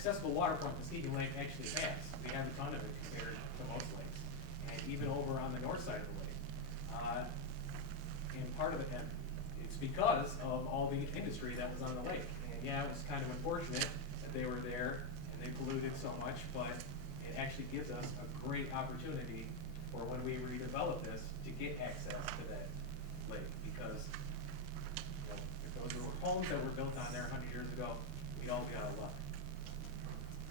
accessible waterfront Muskegon Lake actually has. We have a ton of it compared to most lakes, and even over on the north side of the lake. And part of it, and it's because of all the industry that was on the lake. And yeah, it was kind of unfortunate that they were there and they polluted so much, but it actually gives us a great opportunity for when we redevelop this to get access to that lake, because if those were homes that were built on there 100 years ago, we'd all be out of luck.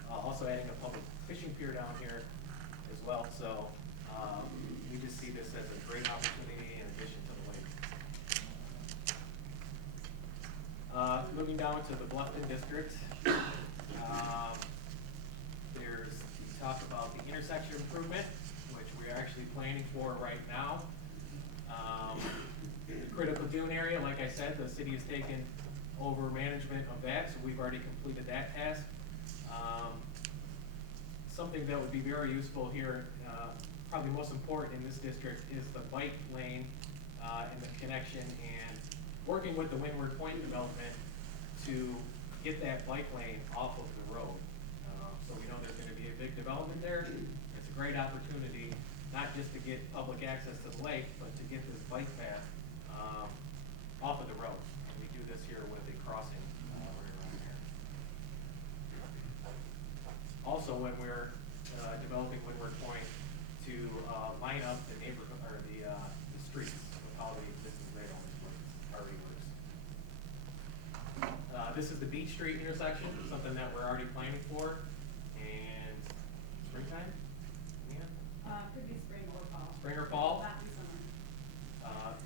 Also adding a public fishing pier down here as well, so we just see this as a great opportunity in addition to the lake. Moving down to the Bluffton district, we talk about the intersection improvement, which we're actually planning for right now. The critical dune area, like I said, the city has taken over management of that, so we've already completed that task. Something that would be very useful here, probably most important in this district, is the bike lane and the connection, and working with the Windward Point development to get that bike lane off of the road. So we know there's going to be a big development there. It's a great opportunity, not just to get public access to the lake, but to get this bike path off of the road. And we do this here with a crossing right around here. Also, when we're developing Windward Point, to line up the neighborhood or the streets with how the existing rail already works. This is the Beach Street intersection, something that we're already planning for. And springtime? Yeah. Could be spring or fall. Spring or fall? Not in summer.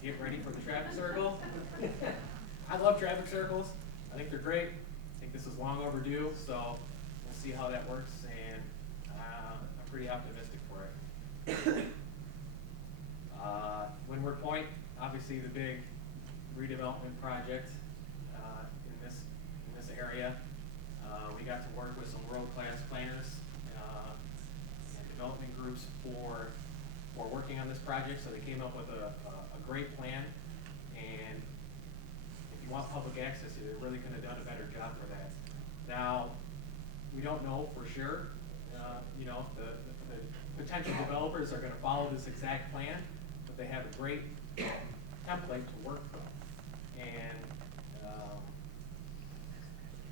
Get ready for the traffic circle. I love traffic circles. I think they're great. I think this is long overdue, so we'll see how that works, and I'm pretty optimistic for it. Windward Point, obviously the big redevelopment project in this area. We got to work with some world-class planners and development groups for working on this project, so they came up with a great plan. And if you want public access, they really could have done a better job for that. Now, we don't know for sure. The potential developers are going to follow this exact plan, but they have a great template to work from. And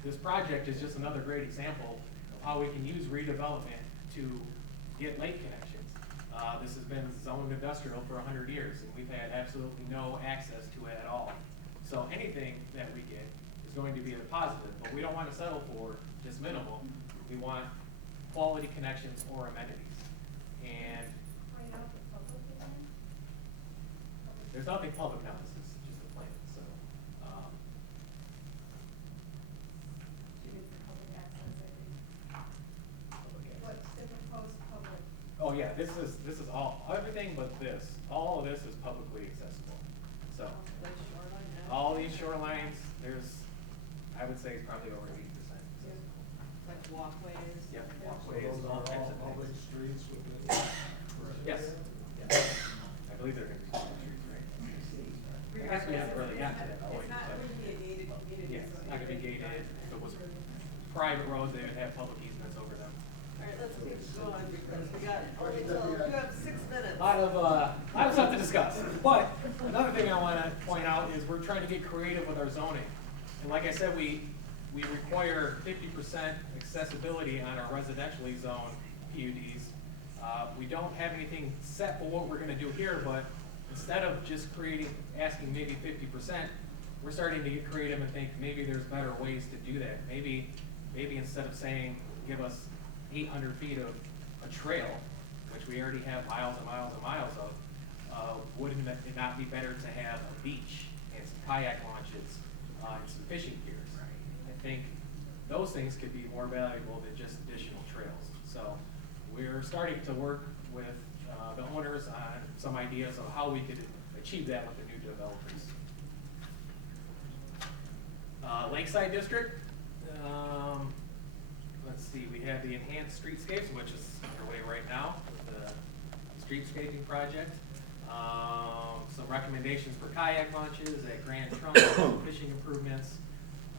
this project is just another great example of how we can use redevelopment to get lake connections. This has been zoned industrial for 100 years, and we've had absolutely no access to it at all. So anything that we get is going to be a positive, but we don't want to settle for just minimal. We want quality connections or amenities. And there's nothing public now, this is just a plan, so. What's the proposed public? Oh yeah, this is all, everything but this, all of this is publicly accessible. So, Like shoreline? all these shorelines, there's, I would say it's probably over 80%. Like walkways? Yep, Yeah. walkways, So all those are types of all public things. streets within. Yes, yes. I believe they're gonna be public streets, right? I guess we haven't really got to that point, It's not but, going to be a gated community. yeah, so it's not gonna be everything- gated. If it was private roads, they would have public easements over them. All right, let's keep going because we got, you have 6 minutes. A lot of stuff to discuss. But another thing I want to point out is we're trying to get creative with our zoning. And like I said, we require 50% accessibility on our residentially zoned PUDs. We don't have anything set for what we're going to do here, but instead of just asking maybe 50%, we're starting to get creative and think maybe there's better ways to do that. Maybe instead of saying give us 800 feet of a trail, which we already have miles and miles and miles of, wouldn't it not be better to have a beach and some kayak launches and some fishing piers? I think those things could be more valuable than just additional trails. So we're starting to work with the owners on some ideas of how we could achieve that with the new developers. Lakeside District. Let's see, we have the enhanced streetscapes, which is underway right now with the streetscaping project. Some recommendations for kayak launches at Grand Trunk, fishing improvements.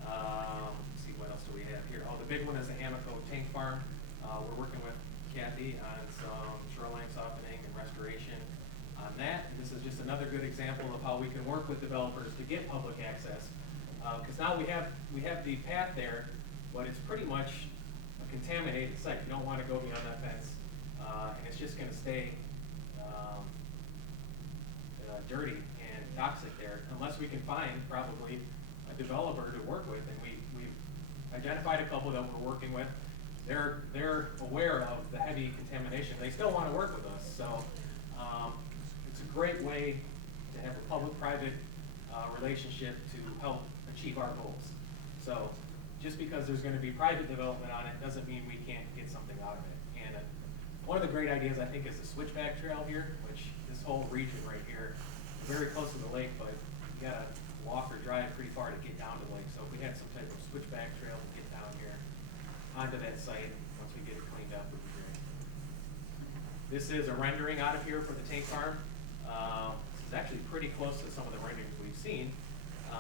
Let's see what else do we have here? Oh, the big one is the Amico tank farm. We're working with Kathy on some shoreline softening and restoration on that. And this is just another good example of how we can work with developers to get public access. Because now we have the path there, but it's pretty much a contaminated site. You don't want to go beyond that fence, and it's just going to stay dirty and toxic there, unless we can find probably a developer to work with. And we've identified a couple that we're working with. They're aware of the heavy contamination. They still want to work with us, so it's a great way to have a public-private relationship to help achieve our goals. So just because there's going to be private development on it doesn't mean we can't get something out of it. And one of the great ideas, I think, is the switchback trail here, which this whole region right here, very close to the lake, but you gotta walk or drive pretty far to get down to the lake. So if we had some type of switchback trail to get down here onto that site, once we get it cleaned up, would be great. This is a rendering out of here for the tank farm. This is actually pretty close to some of the renderings we've seen.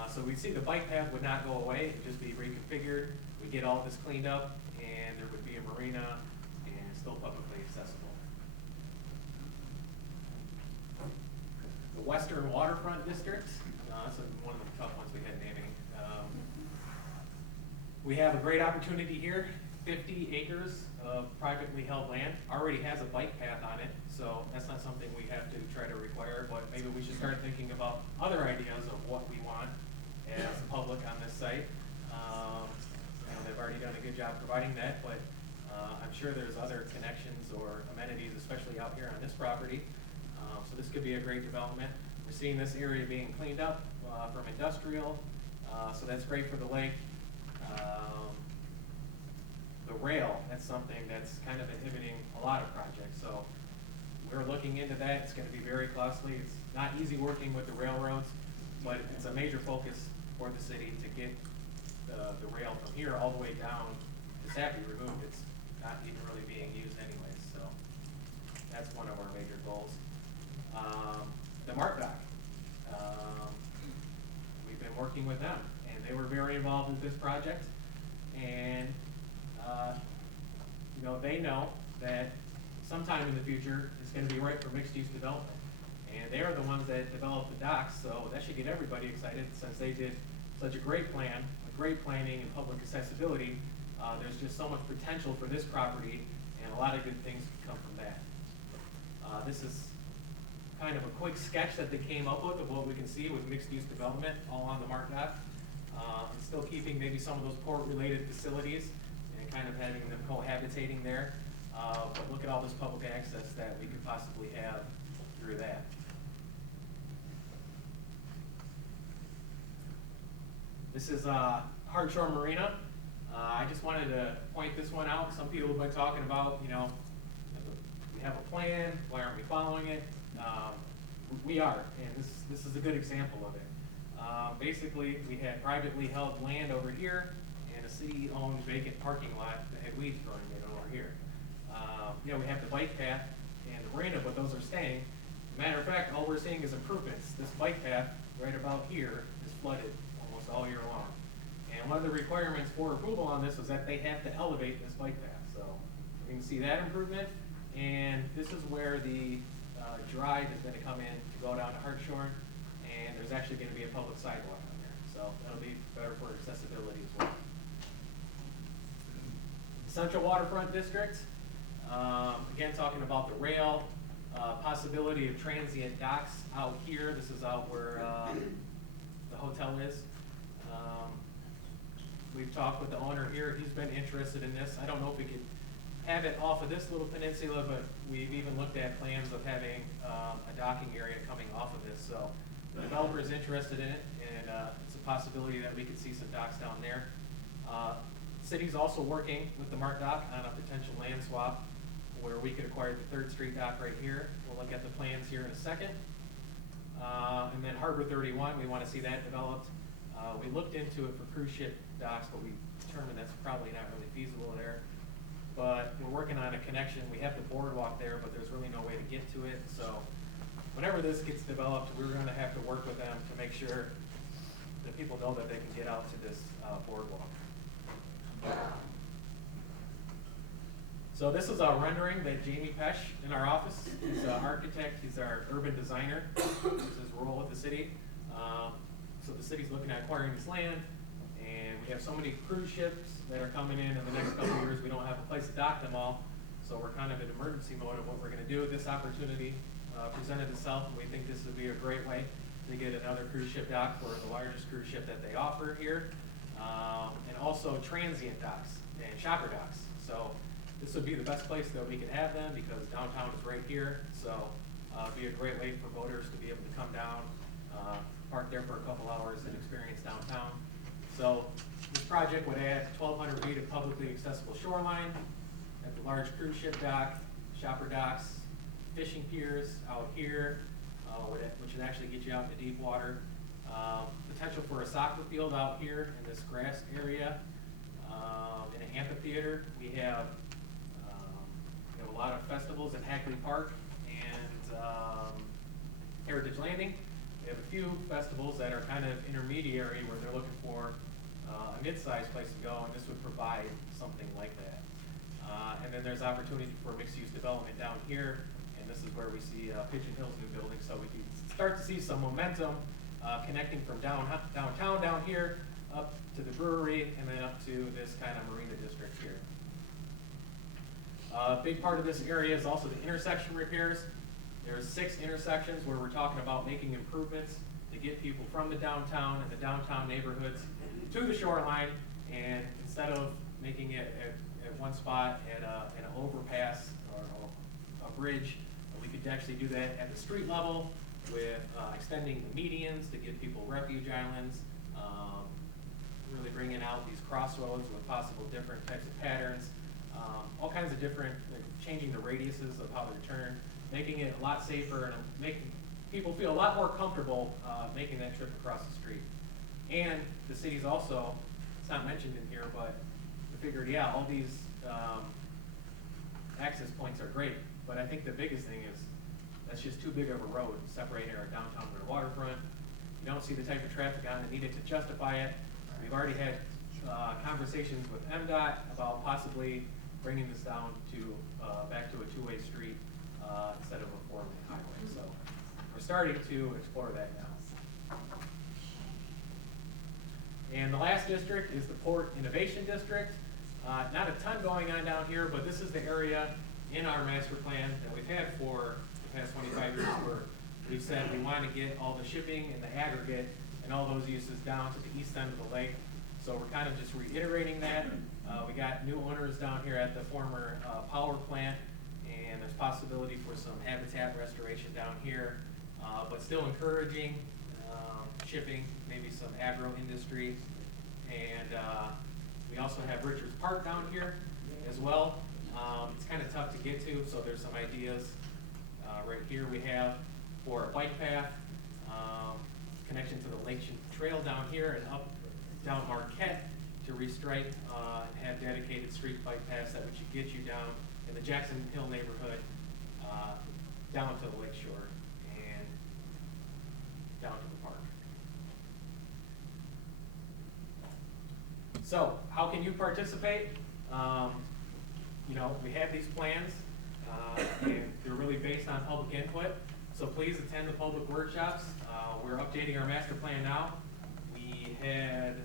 So we see the bike path would not go away, it'd just be reconfigured. We get all this cleaned up, and there would be a marina and still publicly accessible. The Western Waterfront District, that's one of the tough ones we had naming. We have a great opportunity here. 50 acres of privately held land, already has a bike path on it, so that's not something we have to try to require, but maybe we should start thinking about other ideas of what we want as the public on this site. They've already done a good job providing that, but I'm sure there's other connections or amenities, especially out here on this property. So this could be a great development. We're seeing this area being cleaned up from industrial, so that's great for the lake. The rail, that's something that's kind of inhibiting a lot of projects. So we're looking into that. It's going to be very costly. It's not easy working with the railroads, but it's a major focus for the city to get the rail from here all the way down to Sappy removed. It's not even really being used anyways, so that's one of our major goals. The Mart Dock, we've been working with them, and they were very involved with this project. And they know that sometime in the future it's going to be right for mixed-use development. And they are the ones that developed the docks, so that should get everybody excited since they did such a great plan, a great planning and public accessibility. There's just so much potential for this property, and a lot of good things can come from that. This is kind of a quick sketch that they came up with of what we can see with mixed-use development all on the Mart Dock. And still keeping maybe some of those port-related facilities and kind of having them cohabitating there. But look at all this public access that we could possibly have through that. This is Hard Shore Marina. I just wanted to point this one out. Some people have been talking about, we have a plan, why aren't we following it? We are, and this is a good example of it. Basically, we had privately held land over here and a city-owned vacant parking lot that had weeds growing in over here. We have the bike path and the marina, but those are staying. Matter of fact, all we're seeing is improvements. This bike path right about here is flooded almost all year long. And one of the requirements for approval on this was that they have to elevate this bike path. So you can see that improvement. And this is where the drive is going to come in to go down to Hart Shore. And there's actually going to be a public sidewalk on there. So that'll be better for accessibility as well. Central Waterfront District, again talking about the rail, possibility of transient docks out here. This is out where the hotel is. We've talked with the owner here. He's been interested in this. I don't know if we could have it off of this little peninsula, but we've even looked at plans of having a docking area coming off of this. So the developer is interested in it, and it's a possibility that we could see some docks down there. City's also working with the Mart Dock on a potential land swap where we could acquire the 3rd Street dock right here. We'll look at the plans here in a second. And then Harbor 31, we want to see that developed. We looked into it for cruise ship docks, but we determined that's probably not really feasible there. But we're working on a connection. We have the boardwalk there, but there's really no way to get to it. So whenever this gets developed, we're going to have to work with them to make sure that people know that they can get out to this boardwalk. So this is a rendering that Jamie Pesh in our office, he's an architect, he's our urban designer, this is his role with the city. So the city's looking at acquiring this land, and we have so many cruise ships that are coming in the next couple of years, we don't have a place to dock them all. So we're kind of in emergency mode of what we're gonna do. This opportunity presented itself, and we think this would be a great way to get another cruise ship dock for the largest cruise ship that they offer here. And also transient docks and shopper docks. So this would be the best place that we could have them because downtown is right here. So it'd be a great way for boaters to be able to come down, park there for a couple hours and experience downtown. So this project would add 1,200 feet of publicly accessible shoreline at the large cruise ship dock, shopper docks, fishing piers out here, which would actually get you out into deep water. Potential for a soccer field out here in this grass area. In an amphitheater, we have a lot of festivals at Hackley Park and Heritage Landing. We have a few festivals that are kind of intermediary where they're looking for a mid-sized place to go, and this would provide something like that. And then there's opportunity for mixed-use development down here, and this is where we see Pigeon Hill's new building, so we can start to see some momentum connecting from downtown down here up to the brewery and then up to this kind of marina district here. A big part of this area is also the intersection repairs. There's 6 intersections where we're talking about making improvements to get people from the downtown and the downtown neighborhoods to the shoreline, and instead of making it at one spot at an overpass or a bridge, we could actually do that at the street level with extending the medians to give people refuge islands, really bringing out these crossroads with possible different types of patterns, all kinds of different, changing the radiuses of how they're turned, making it a lot safer and making people feel a lot more comfortable making that trip across the street. And the city's also, it's not mentioned in here, but we figured, yeah, all these access points are great, but I think the biggest thing is that's just too big of a road separating our downtown and our waterfront. You don't see the type of traffic on it needed to justify it. We've already had conversations with MDOT about possibly bringing this down to back to a 2-way street instead of a 4-lane highway. So we're starting to explore that now. And the last district is the Port Innovation District. Not a ton going on down here, but this is the area in our master plan that we've had for the past 25 years where we've said we want to get all the shipping and the aggregate and all those uses down to the east end of the lake. So we're kind of just reiterating that. We got new owners down here at the former power plant, and there's possibility for some habitat restoration down here, but still encouraging shipping, maybe some agro industry. And we also have Richards Park down here as well. It's kind of tough to get to, so there's some ideas. Right here we have for a bike path, connection to the Lake Trail down here and up down Marquette to restripe and have dedicated street bike paths that would get you down in the Jackson Hill neighborhood, down to the lake shore and down to the park. So how can you participate? We have these plans, and they're really based on public input. So please attend the public workshops. We're updating our master plan now. We had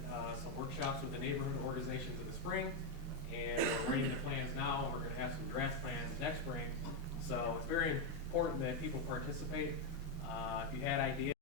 some workshops with the neighborhood organizations in the spring, and we're writing the plans now, and we're going to have some draft plans next spring. So it's very important that people participate. If you had ideas,